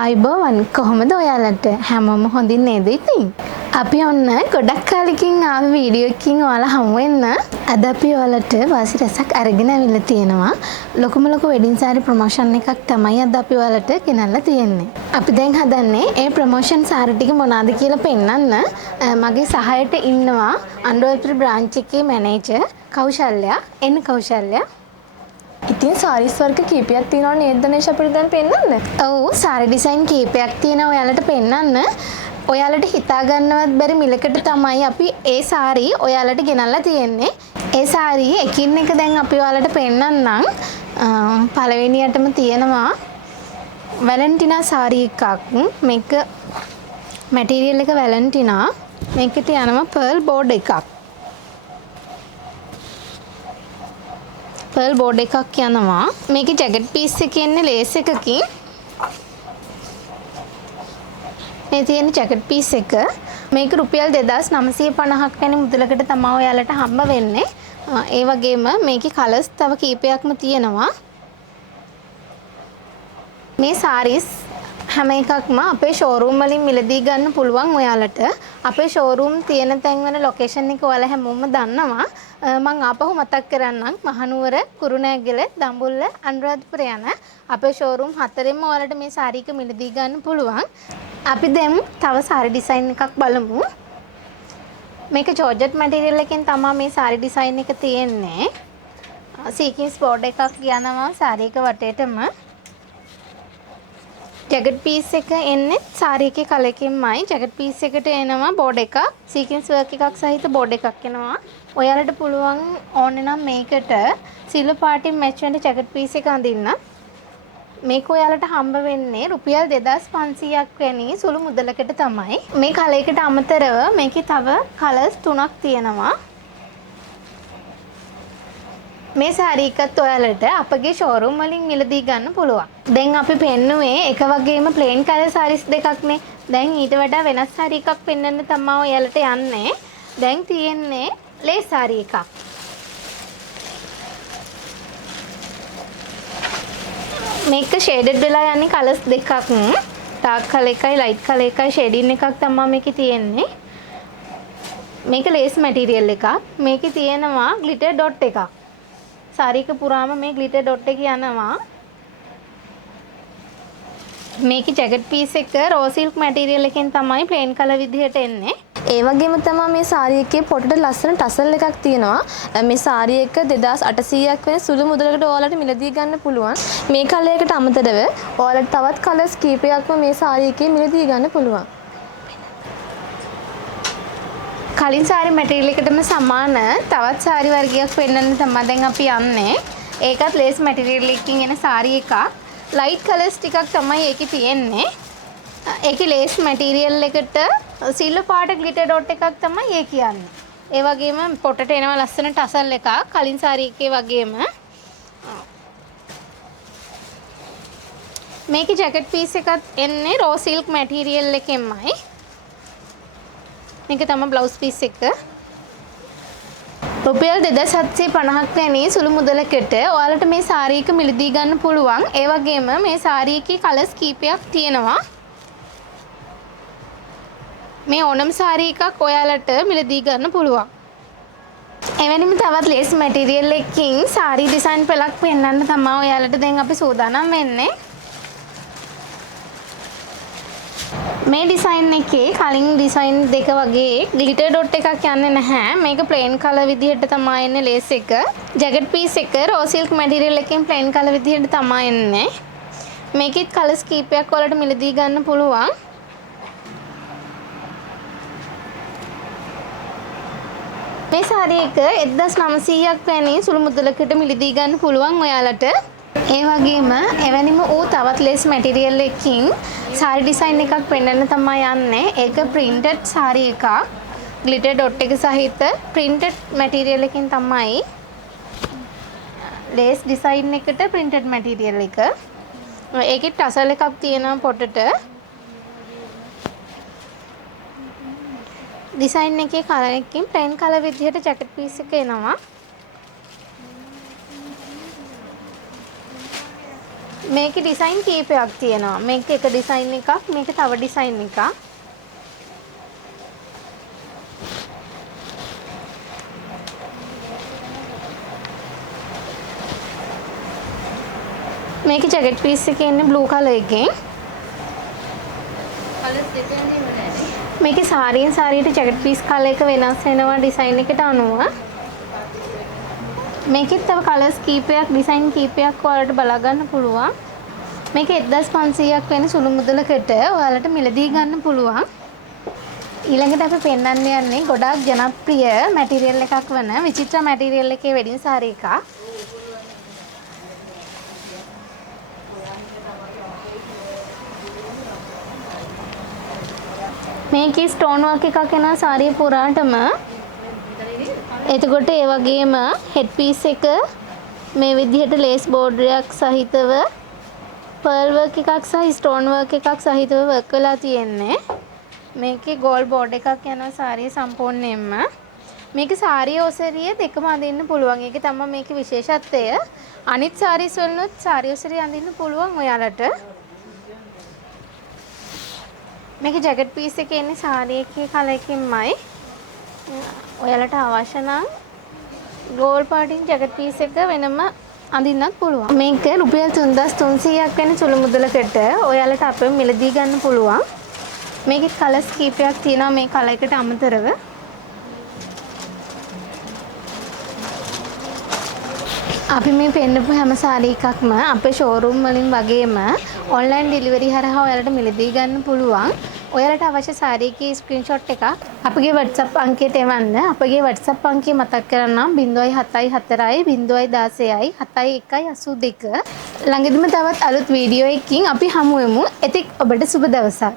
ආයිබෝවන් කොහොමද ඔයාලට හැමෝම හොඳින් නේද ඉතින්? අපි ඔන්න ගොඩක් කාලෙකින් ආව වීඩියෝ එකකින් ඔයාලා හමු වෙන්න. අද අපි ඔයාලට වාසි රසක් අරගෙන අවිල්ලා තියෙනවා. ලොකුම ලොකු වෙඩින් සාරි ප්‍රොමෝෂන් එකක් තමයි අද අපි ඔයාලට ගෙනල්ලා තියෙන්නේ. අපි දැන් හදන්නේ ඒ ප්‍රොමෝෂන් සාරි ටික මොනවාද කියලා පෙන්නන්න. මගේ සහයට ඉන්නවා අනුරාධපුර බ්‍රාන්ච් එකේ මැනේජර් කෞශල්‍යා. එන්න කෞශල්‍යා. ඉතින් සාරිස් වර්ග කීපයක් තියෙනවා නේද දනේෂ් අපිට දැන් පෙන්නන්න? ඔව් සාරි ඩිසයින් කීපයක් තියෙනවා ඔයාලට පෙන්නන්න. ඔයාලට හිතා ගන්නවත් බැරි මිලකට තමයි අපි ඒ සාරි ඔයාලට ගෙනල්ලා තියෙන්නේ. ඒ සාරි එකින් එක දැන් අපි ඔයාලට පෙන්නන්නම්. පළවෙනියටම තියෙනවා වැලන්ටිනා සාරි එකක්. මේක මැටීරියල් එක වැලන්ටිනා. මේකට යනවා පර්ල් බෝඩ් එකක්. පර්ල් බෝඩ් එකක් යනවා. මේකේ ජැකට් පීස් එකේ ඉන්නේ ලේස් එකකින්. මේ තියෙන ජැකට් පීස් එක මේක රුපියල් 2950ක් වැනි මුදලකට තමයි ඔයාලට හම්බ වෙන්නේ. ඒ වගේම මේකේ කලර්ස් තව කීපයක්ම තියෙනවා. මේ සාරීස් හැම එකක්ම අපේ ෂෝරූම් වලින් මිලදී ගන්න පුළුවන් ඔයාලට. අපේ ෂෝරූම් තියෙන තැන් වල ලොකේෂන් එක ඔයාලා හැමෝම දන්නවා. මම ආපහු මතක් කරන්නම්. මහනුවර, කුරුණෑගල, දඹුල්ල, අනුරාධපුර යන අපේ ෂෝරූම් හතරෙන්ම ඔයාලට මේ සාරි එක මිලදී ගන්න පුළුවන්. අපි දැන් තව සාරි ඩිසයින් එකක් බලමු. මේක ජෝර්ජට් මැටීරියල් එකෙන් තමයි මේ සාරි ඩිසයින් එක තියෙන්නේ. සීකින්ස් බෝඩ් එකක් යනවා සාරි එක වටේටම. ජැකට් පීස් එක එන්නේ සාරි එකේ කලර් එකෙන්මයි. ජැකට් පීස් එකට එනවා බෝඩ් එකක්. සීකින්ස් වර්ක් එකක් සහිත බෝඩ් එකක් එනවා. ඔයාලට පුළුවන් ඕනේ නම් මේකට සිල්වර් පාටින් මැච් වෙන ජැකට් පීස් එක අඳින්න. මේක ඔයාලට හම්බ වෙන්නේ රුපියල් 2500ක් වැනි සුළු මුදලකට තමයි. මේ කලර් එකට අමතරව මේකේ තව කලර්ස් 3ක් තියෙනවා. මේ සාරි එකත් ඔයාලට අපගේ ෂෝරූම් වලින් මිලදී ගන්න පුළුවන්. දැන් අපි පෙන්නුවේ එක වගේම ප්ලේන් කලර් සාරීස් දෙකක්නේ. දැන් ඊට වඩා වෙනස් සාරි එකක් පෙන්වන්න තමයි ඔයාලට යන්නේ. දැන් තියෙන්නේ ලේස් සාරි එකක්. මේක ෂේඩඩ් වෙලා යන්නේ කලර්ස් දෙකක්. ඩාර්ක් කලර් එකයි ලයිට් කලර් එකයි ෂේඩින් එකක් තමයි මේකේ තියෙන්නේ. මේක ලේස් මැටීරියල් එකක්. මේකේ තියෙනවා ග්ලිටර් ඩොට් එකක්. සාරි එක පුරාම මේ ග්ලිටර් ඩොට් එක යනවා. මේකේ ජැකට් පීස් එක රෝ සිල්ක් මැටීරියල් එකෙන් තමයි ප්ලේන් කලර් විදිහට එන්නේ. ඒ වගේම තමයි මේ සාරි එකේ පොටට ලස්සන ටසල් එකක් තියෙනවා. මේ සාරි එක 2800ක් වෙන සුළු මුදලකට ඔයාලට මිලදී ගන්න පුළුවන්. මේ කලර් එකට අමතරව ඔයාලට තවත් කලර්ස් කීපයක්ම මේ සාරි එකේ මිලදී ගන්න පුළුවන්. කලින් සාරි මැටීරියල් එකටම සමාන තවත් සාරි වර්ගයක් පෙන්වන්න තමයි දැන් අපි යන්නේ. ඒකත් ලේස් මැටීරියල් එකකින් එන සාරි එකක්. ලයිට් කලර්ස් ටිකක් තමයි ඒකේ තියෙන්නේ. ඒකේ ලේස් මැටීරියල් එකට සිල්වර් පාට ග්ලිටර් ඩොට් එකක් තමයි ඒ කියන්නේ. ඒ වගේම පොටට එනවා ලස්සන ටසල් එකක් කලින් සාරි එකේ වගේම. මේකේ ජැකට් පීස් එකත් එන්නේ රෝ සිල්ක් මැටීරියල් එකෙන්මයි. මේක තමයි බ්ලවුස් පීස් එක. රුපියල් 2750ක් වැනි සුළු මුදලකට ඔයාලට මේ සාරි එක මිලදී ගන්න පුළුවන්. ඒ වගේම මේ සාරි එකේ කලර්ස් කීපයක් තියෙනවා. මේ ඕනම සාරි එකක් ඔයාලට මිලදී ගන්න පුළුවන්. එවැනිම තවත් ලේස් මැටීරියල් එකකින් සාරි ඩිසයින් පළක් පෙන්වන්න තමයි ඔයාලට දැන් අපි සූදානම් වෙන්නේ. මේ ඩිසයින් එකේ කලින් ඩිසයින් දෙක වගේ ග්ලිටර් ඩොට් එකක් යන්නේ නැහැ. මේක ප්ලේන් කලර් විදිහට තමයි එන්නේ ලේස් එක. ජැකට් පීස් එක රෝ සිල්ක් මැටීරියල් එකෙන් ප්ලේන් කලර් විදිහට තමයි එන්නේ. මේකෙත් කලර්ස් කීපයක් වලට මිලදී ගන්න පුළුවන්. මේ සාරි එක 1900ක් වැනි සුළු මුදලකට මිලදී ගන්න පුළුවන් ඔයාලට. ඒ වගේම එවැනිම ඌ තවත් ලේස් මැටීරියල් එකකින් සාරි ඩිසයින් එකක් පෙන්වන්න තමයි යන්නේ. ඒක ප්‍රින්ටඩ් සාරි එකක්. ග්ලිටර් ඩොට් එක සහිත ප්‍රින්ටඩ් මැටීරියල් එකකින් තමයි ලේස් ඩිසයින් එකට ප්‍රින්ටඩ් මැටීරියල් එක. ඒකේ ටසල් එකක් තියෙනවා පොටට. ඩිසයින් එකේ කලර් එකකින් ප්ලේන් කලර් විදිහට ජැකට් පීස් එක එනවා. මේකේ ඩිසයින් කීපයක් තියෙනවා. මේක එක ඩිසයින් එකක්, මේක තව ඩිසයින් එකක්. මේකේ ජැකට් පීස් එකේ ඉන්නේ බ්ලූ කලර් එකෙන්. කලර්ස් දෙකෙන් නෙමෙයි. මේකේ සාරියෙන් සාරියට ජැකට් පීස් කලර් එක වෙනස් වෙනවා ඩිසයින් එකට අනුව. මේකෙත් තව කලර්ස් කීපයක් ඩිසයින් කීපයක් ඔයාලට බලා ගන්න පුළුවන්. මේක 1500ක් වෙන සුළු මුදලකට ඔයාලට මිලදී ගන්න පුළුවන්. ඊළඟට අපි පෙන්වන්න යන්නේ ගොඩාක් ජනප්‍රිය මැටීරියල් එකක් වන විචිත්‍ර මැටීරියල් එකේ වෙඩින් සාරි එකක්. මේකේ ස්ටෝන් වර්ක් එකක් එනවා සාරිය පුරාටම. එතකොට ඒ වගේම හෙඩ් පීස් එක මේ විදිහට ලේස් බෝඩරයක් සහිතව පර්ල් වර්ක් එකක් සහ ස්ටෝන් වර්ක් එකක් සහිතව වර්ක් වෙලා තියෙන්නේ. මේකේ ගෝල්ඩ් බෝඩ් එකක් යනවා සාරිය සම්පූර්ණයෙන්ම. මේක සාරිය ඔසරිය දෙකම අඳින්න පුළුවන්. ඒක තමයි මේකේ විශේෂත්වය. අනිත් සාරීස් වලනොත් සාරිය ඔසරිය අඳින්න පුළුවන් ඔයාලට. මේකේ ජැකට් පීස් එකේ ඉන්නේ සාරිය එකේ කලර් එකකින්මයි. ඔයාලට අවශ්‍ය නම් ගෝල්ඩ් පාටින් ජැකට් පීස් එක වෙනම අඳින්නත් පුළුවන්. මේක රුපියල් 3300ක් වෙන සුළු මුදලකට ඔයාලට අපෙන් මිලදී ගන්න පුළුවන්. මේකේ කලර්ස් කීපයක් තියෙනවා මේ කලර් එකට අමතරව. අපි මේ පෙන්නපු හැම සාරි එකක්ම අපේ ෂෝරූම් වලින් වගේම ඔන්ලයින් ඩෙලිවරි හරහා ඔයාලට මිලදී ගන්න පුළුවන්. ඔයාලට අවශ්‍ය සාරි එකේ ස්ක්‍රීන්ෂොට් එකක් අපගේ WhatsApp අංකයට එවන්න. අපගේ WhatsApp අංකය මතක් කරන්නම් 074 016 7182. ළඟදිම තවත් අලුත් වීඩියෝ එකකින් අපි හමු වෙමු. එතෙක් ඔබට සුබ දවසක්.